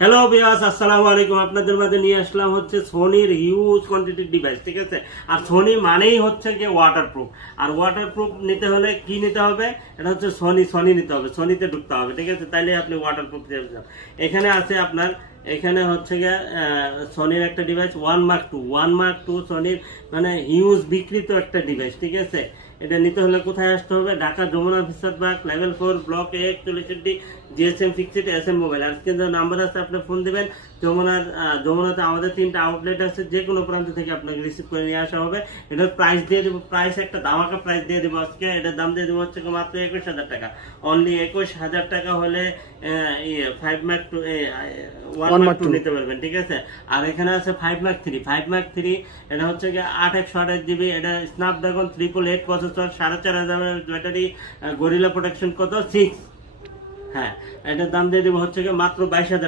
Hello viewers, আসসালামু আলাইকুম। আপনাদের মাঝে নিয়ে আসলাম হচ্ছে সোনির হিউজ কোয়ান্টিটির ডিভাইস, ঠিক আছে। আর সোনি মানেই হচ্ছে কি ওয়াটারপ্রুফ। আর ওয়াটারপ্রুফ নিতে হলে কি নিতে হবে? এটা হচ্ছে সোনি নিতে হবে, সোনিতে ঢুকতে হবে, ঠিক আছে। তাইলে আপনি ওয়াটারপ্রুফ দিয়ে যাবেন। এখানে আছে আপনার, এখানে হচ্ছে গিয়ে সোনির একটা ডিভাইস ওয়ান মার্ক টু সোনির মানে হিউজ বিকৃত একটা ডিভাইস, ঠিক আছে। এটা নিতে হলে কোথায় আসতে হবে? ঢাকা যমুনা ফিসাদবাগ level 4 block A 41 GSM fixed SM mobile. আজকে যে নাম্বার আছে আপনি ফোন দিবেন। যমুনাতে আমাদের 3টা আউটলেট আছে, যে কোনো প্রান্ত থেকে আপনাকে রিসিভ করে নিয়ে আসা হবে। এটার প্রাইস দিয়ে দেবো, প্রাইস একটা ধামাকা প্রাইস দিয়ে দেবো আজকে। এটার দাম দিয়ে দেবো হচ্ছে মাত্র 21,000 টাকা। অনলি 21,000 টাকা হলে 5 মার্ক টু 1 মার্ক 2 নিতে পারবেন, ঠিক আছে। আর এখানে আছে 5 মার্ক 3 এটা হচ্ছে গিয়ে 8/128 জিবি। এটা Snapdragon 888 processor, 4500 battery, gorilla protection কত 6। হ্যাঁ, এটার দাম দিয়ে দেবো হচ্ছে গিয়ে মাত্র 22,000।